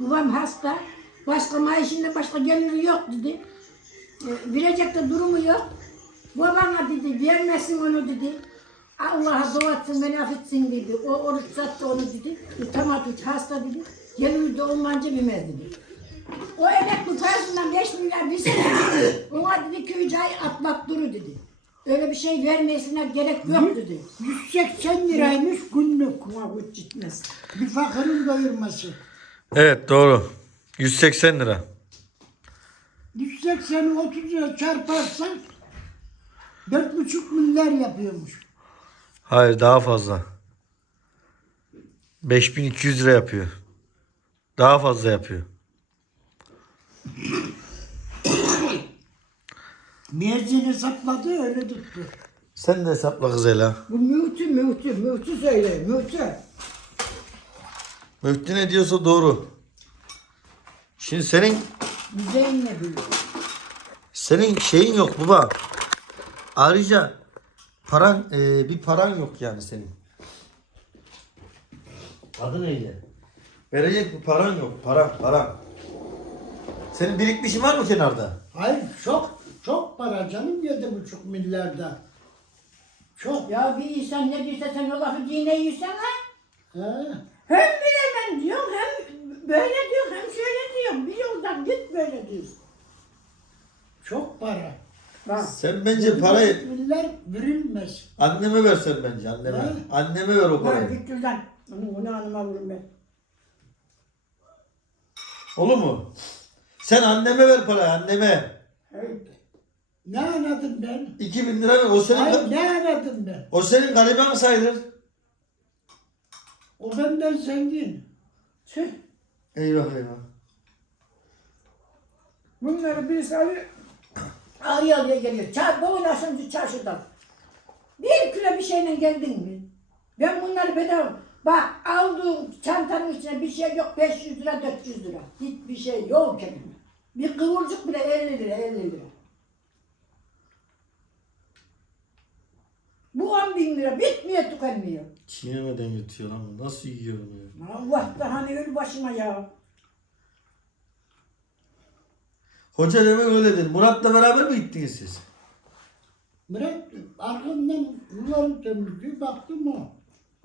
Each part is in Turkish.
Babam hasta. Başka maaşında başka geliri yok dedi. E, verecek de durumu yok. Babana dedi vermesin onu dedi. Allah'a dua etsin, beni affetsin dedi. O oruç sattı onu dedi. E, tamam dedi, hasta dedi. Geliri de olmayınca bilmez dedi. O emekli parasından 5 milyar bir sene ona dedi ay atmak duru dedi. Öyle bir şey vermesine gerek yok dedi. 180 liraymış günlük vakit gitmez. Bir fakirin doyurması. Evet doğru. 180 lira. 180'i 30 lira çarparsan 4,5 milyar yapıyormuş. Hayır daha fazla. 5200 lira yapıyor. Daha fazla yapıyor. Mezin hesapladı öyle tuttu. Sen de hesapla kız Ela. Bu mühtü mühtü mühtü söyle mühtü. Müftü ne diyorsa doğru. Şimdi senin Müzeyin ne biliyor? senin şeyin yok baba. Ayrıca paran e, bir paran yok yani senin. Adı neydi? Verecek bir paran yok. Paran, paran. Senin birikmişin var mı kenarda? Hayır çok çok para canım 7,5 milyarda. Çok. Ya bir insan ne diyorsa sen o lafı dine yiyorsan ha? He. Hem bilemem diyorum hem böyle diyorum hem şöyle diyorum. Bir yoldan git böyle diyorsun. Çok para. Bak. Sen bence parayı 7,5 milyar verilmez. anneme versen bence anneme. Ne? Anneme ver o Bak parayı. git şuradan. Onu, onu hanıma vurun ben. Olur mu? Sen anneme ver parayı anneme. Hey. Ne anladım ben? 2000 lira ver. O senin, Hayır ne anladım ben? o senin gariban sayılır. O benden zengin. Tüh. Eyvah eyvah. Bunları birisi alıyor. Ağrıya ağrıya geliyor. Çar, boyun aşımcı çarşıdan. Bir kilo bir şeyle geldin mi? Ben bunları bedava... Bak aldığım çantanın içine bir şey yok 500 lira 400 lira. Hiçbir şey yok kendime. Bir kıvırcık bile 50 lira 50 lira. Bu 10 bin lira bitmiyor tükenmiyor. Çiğnemeden yutuyor lan. bu. Nasıl yiyor bunu ya? Allah da hani öl başıma ya. Hoca demek öyle dedi. Murat'la beraber mi gittiniz siz? Murat arkamdan ruları temizliyor. Baktım o.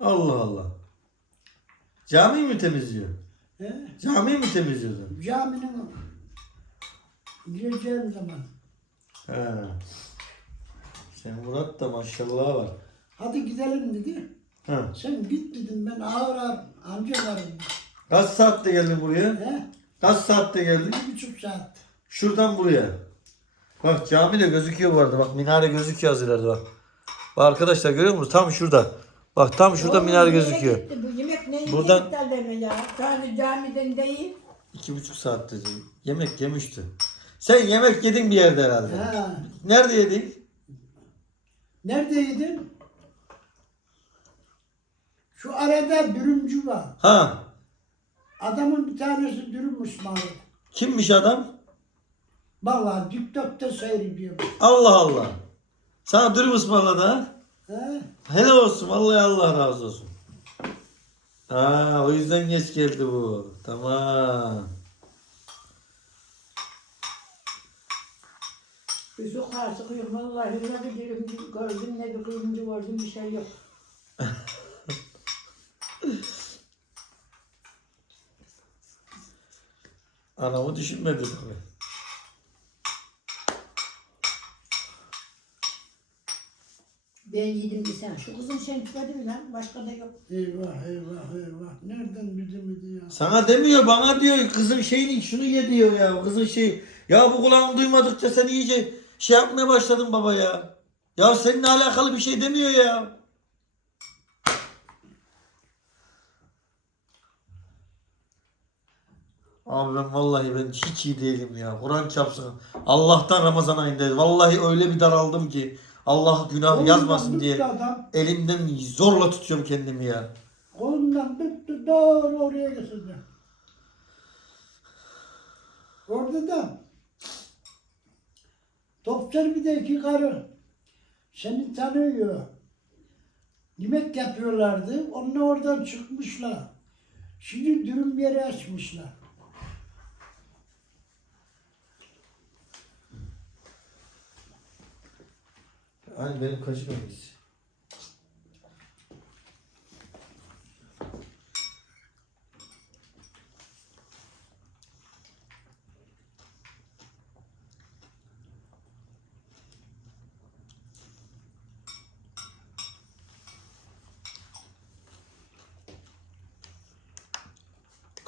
Allah Allah. Camiyi mi temizliyor? He? Camiyi mi temizliyordun? Caminin gireceğim zaman. He. Sen Murat da maşallah var. Hadi gidelim dedi. He. Sen git dedim ben ağır ağır anca varım. Kaç saatte geldin buraya? He? Kaç saatte geldin? Bir buçuk saat. Şuradan buraya. Bak cami de gözüküyor bu arada. Bak minare gözüküyor az ileride bak. Bak arkadaşlar görüyor musunuz? Tam şurada. Bak tam şurada Oğlum, minare gözüküyor. gitti Bu yemek neyi Buradan- Buradan... ya? Sadece camiden değil. İki buçuk saat dedi. Yemek yemişti. Sen yemek yedin bir yerde herhalde. Ha. Nerede yedin? Neredeydin? Şu arada dürümcü var. Ha. Adamın bir tanesi dürüm ısmarladı. Kimmiş adam? Vallahi TikTok'ta seyrediyorum. Allah Allah. Sana dürüm ısmarladı ha? He? Helal olsun. Vallahi Allah razı olsun. Ha, o yüzden geç geldi bu. Tamam. Bir sokağa çıkıyorum vallahi ne bir dürümcü gördüm ne bir kuyumcu gördüm bir şey yok. Anamı düşünmedi tabii. Ben yedim bir sen. Şu kızın şey tükedi mi lan? Başka da yok. Eyvah eyvah eyvah. Nereden bildim idi ya? Sana demiyor bana diyor kızın şeyini şunu ye diyor ya kızın şey. Ya bu kulağını duymadıkça sen iyice şey yapmaya başladın baba ya. Ya seninle alakalı bir şey demiyor ya. Abi ben vallahi ben hiç iyi değilim ya. Kur'an çarpsın. Allah'tan Ramazan ayındayız. Vallahi öyle bir daraldım ki. Allah günah yazmasın diye. Adam, Elimden zorla tutuyorum kendimi ya. kolundan tuttu doğru oraya getirdi. Orada da Doktor bir de iki karı. Seni tanıyor. Yemek yapıyorlardı. Onunla oradan çıkmışlar. Şimdi dürüm yeri açmışlar. Hani benim kaşık.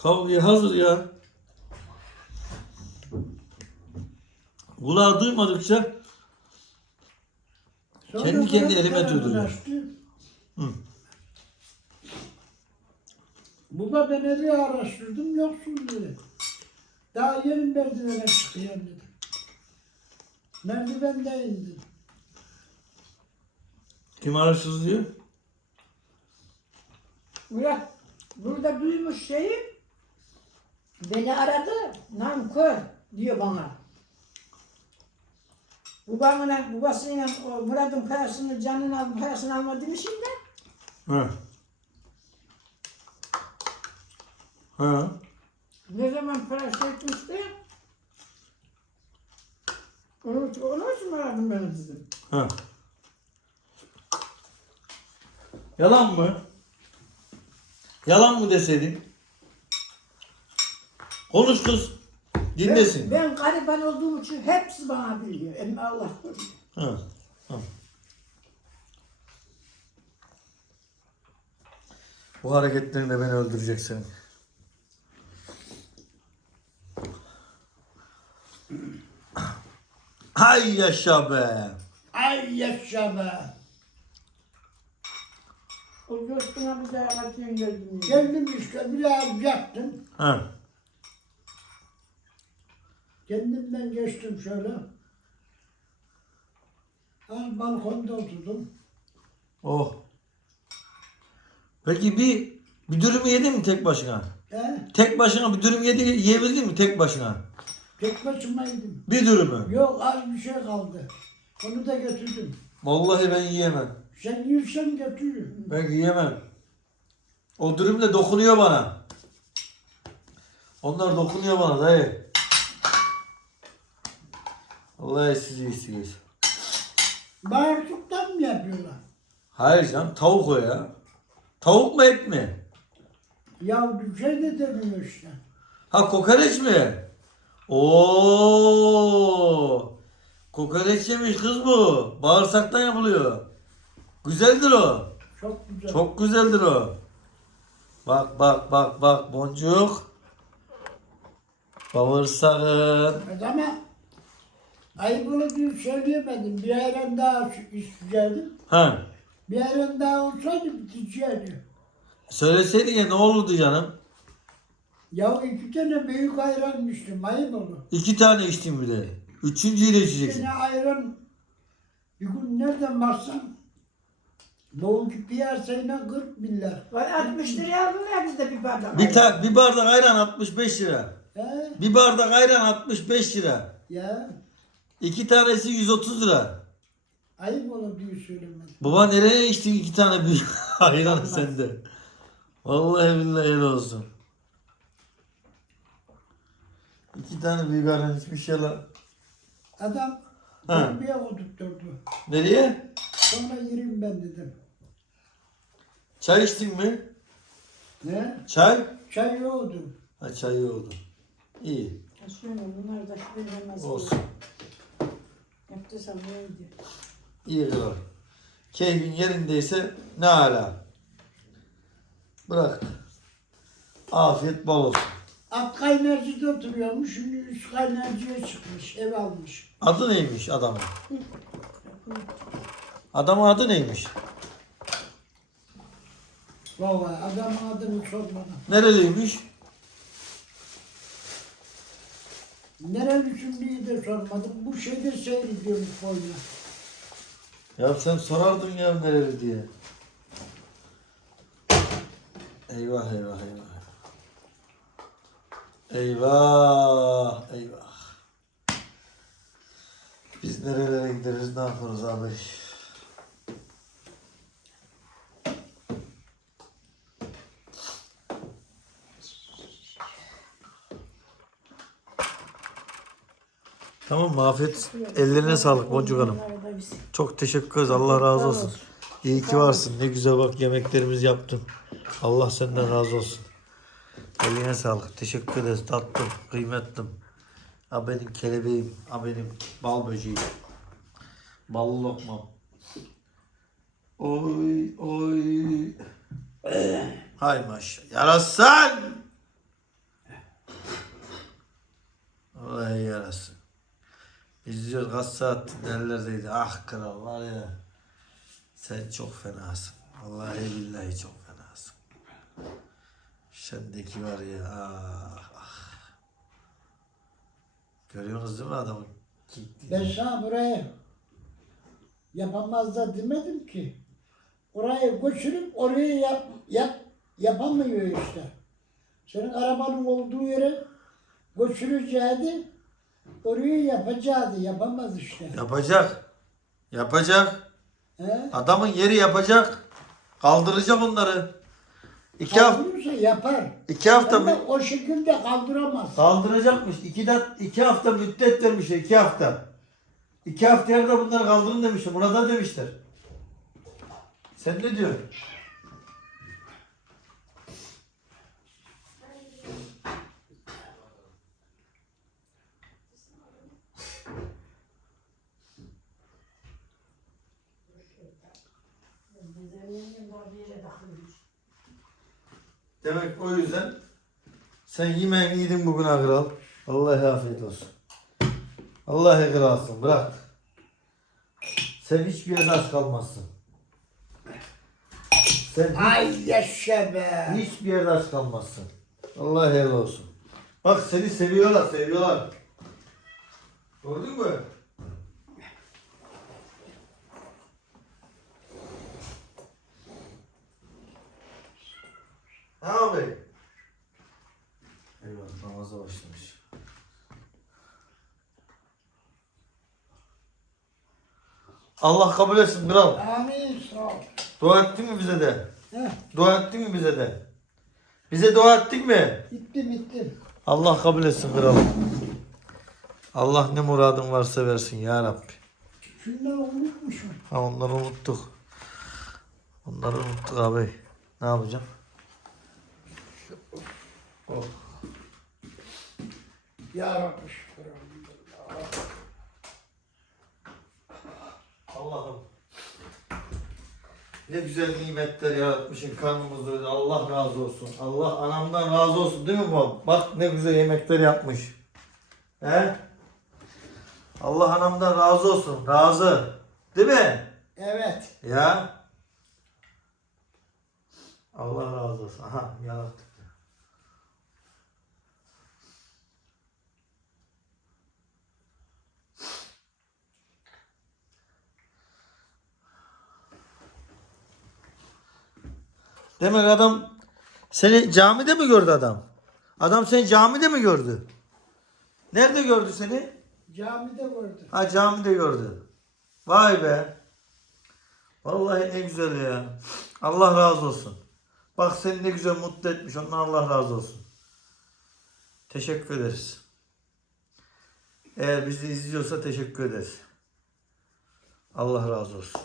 Kavga hazır ya. Kulağı duymadıkça Sonra Kendi kendi elime duyduruyor. Hı. Baba ben evi araştırdım yoksun dedi. Daha yeni merdivene çıkıyor dedi. Merdivende indim. kim araştırdı diyor? Murat burada duymuş şeyi beni aradı nankör diyor bana. Babamla, babasıyla o Murat'ın parasını, canını parasını alma demişim de. Ha. Ha. Ne zaman para şey etmişti? Onu, onu için mi aradın beni dedim. Ha. Yalan mı? Yalan mı deseydin? Konuş kız. Dinlesin. Ben, ben gariban olduğum için hepsi bana biliyor. Ama Allah korusun. Ha. ha. Bu hareketlerinde beni öldürecek seni. Hay yaşa be. Ay yaşa be. O coşkuna bir daha katiyen geldim. Geldim işte biraz yaktım. Ha. Kendimden geçtim şöyle. Az balkonda oturdum. Oh. Peki bir bir dürüm yedin mi tek başına? He? Tek başına bir dürüm yedi, yiyebildin mi tek başına? Tek başıma yedim. Bir dürümü. Yok az bir şey kaldı. Onu da götürdüm. Vallahi ben yiyemem. Sen yiyorsan götür. Ben yiyemem. O dürüm de dokunuyor bana. Onlar dokunuyor bana dayı. Vallahi siz iyisiniz. Bağırsaktan mı yapıyorlar? Hayır canım tavuk o ya. Tavuk mu et mi? Ya bir şey de demiyor işte. Ha kokoreç mi? Oo! Kokoreç yemiş kız bu. Bağırsaktan yapılıyor. Güzeldir o. Çok güzel. Çok güzeldir o. Bak bak bak bak boncuk. Bağırsağın. Ama ayıp olur diye söyleyemedim. Bir ayran daha isteyecektim. Ha. Bir ayran daha olsaydı bitecekti. Söyleseydin ya ne olurdu canım? Ya iki tane büyük ayran içtim. Ayıp olur. İki tane içtim bir de. Üçüncüyü de içeceksin. tane ayran bir gün nereden baksan Doğuki piyasayla 40 milyar. Var 60 liraya aldılar bizde bir bardak. Bir, ta- bir bardak ayran 65 lira. He? Bir bardak ayran 65 lira. Ya İki tanesi 130 lira. ayıp olur diye söylemedim. Baba nereye içtin iki tane büyük ayran sende? Vallahi billahi helal olsun. İki tane büyük ayran içmiş ya lan. Adam Ha. terbiye oturtturdu. Nereye? Sonra yürüyeyim ben dedim. Çay içtin mi? Ne? Çay? Çay yoktu. Ha çay oldu. İyi. Ha, Şöyle bunlar da şöyle nasıl Olsun. Yaptıysam neydi? İyi kral. Keyfin yerindeyse ne ala. Bırak. Afiyet bol olsun. Alt kaynarcıda oturuyormuş. Şimdi üst kaynarcıya çıkmış. Ev almış. Adı neymiş adamın? Adamın adı neymiş? Vallahi adamın adını sormadan. Nereliymiş? Nerelisin diye de sormadım. Bu şeyde seyrediyormuş boyuna. Ya sen sorardın ya nereli diye. Eyvah eyvah eyvah. Eyvah eyvah. Biz nerelere gideriz ne yaparız abi? Tamam mı? Afiyet. Ellerine sağlık Boncuk Hanım. Çok teşekkür ederiz. Allah razı olsun. İyi ki varsın. Ne güzel bak yemeklerimizi yaptın. Allah senden razı olsun. Eline sağlık. Teşekkür ederiz. Tatlım, kıymetlim. Ha benim kelebeğim, ha benim bal böceğim. Ballı lokmam. Oy oy. Hay maşallah. Yarasın. Vallahi yarasın. Biz diyoruz kaç saat nerelerdeydi. Ah kral var ya. Sen çok fenasın. Vallahi billahi çok fenasın. Sendeki var ya ah ah. Görüyorsunuz değil mi adamın? Ben sana burayı yapamaz da demedim ki. Orayı göçürüp orayı yap, yap, yapamıyor işte. Senin arabanın olduğu yere göçüreceğiydi. Orayı yapacaktı. Yapamaz işte. Yapacak. Yapacak. He? Adamın yeri yapacak. Kaldıracak onları. İki hafta, Kaldırırsa yapar. iki hafta Ama mı? o şekilde kaldıramaz. Kaldıracakmış. İki, de, iki hafta müddet vermişler. iki hafta. İki haftaya kadar bunları kaldırın demişler. Burada demişler. Sen ne diyorsun? Demek o yüzden sen yemeğini yedin bugün kral. Vallahi afiyet olsun. Vallahi kralsın bırak. Sen hiçbir yerde aç kalmazsın. Sen Ay yaşa be. hiçbir yerde aç kalmazsın. Allah helal olsun. Bak seni seviyorlar, seviyorlar. Gördün mü? Ne abi? Namaza başlamış. Allah kabul etsin kral. Amin sağ ol. Dua ettin mi bize de? Heh, Dua ettin mi bize de? Bize dua ettin mi? gittim gittim. Allah kabul etsin kralım. Allah ne muradın varsa versin ya Rabbi. Şunları unutmuşum. Ha onları unuttuk. Onları unuttuk abi. Ne yapacağım? Oh. Ya Rabbi şükür. Allah'ım. Ne güzel nimetler yaratmışsın karnımızda öyle. Allah razı olsun. Allah anamdan razı olsun değil mi bu? Bak ne güzel yemekler yapmış. He? Allah anamdan razı olsun. Razı. Değil mi? Evet. Ya. Allah razı olsun. Aha yarattık. Demek adam seni camide mi gördü adam? Adam seni camide mi gördü? Nerede gördü seni? Camide gördüm. Ha camide gördü. Vay be. Vallahi ne güzel ya. Allah razı olsun. Bak seni ne güzel mutlu etmiş. Ondan Allah razı olsun. Teşekkür ederiz. Eğer bizi izliyorsa teşekkür ederiz. Allah razı olsun.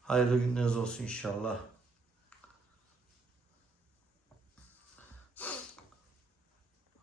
Hayırlı günleriniz olsun inşallah.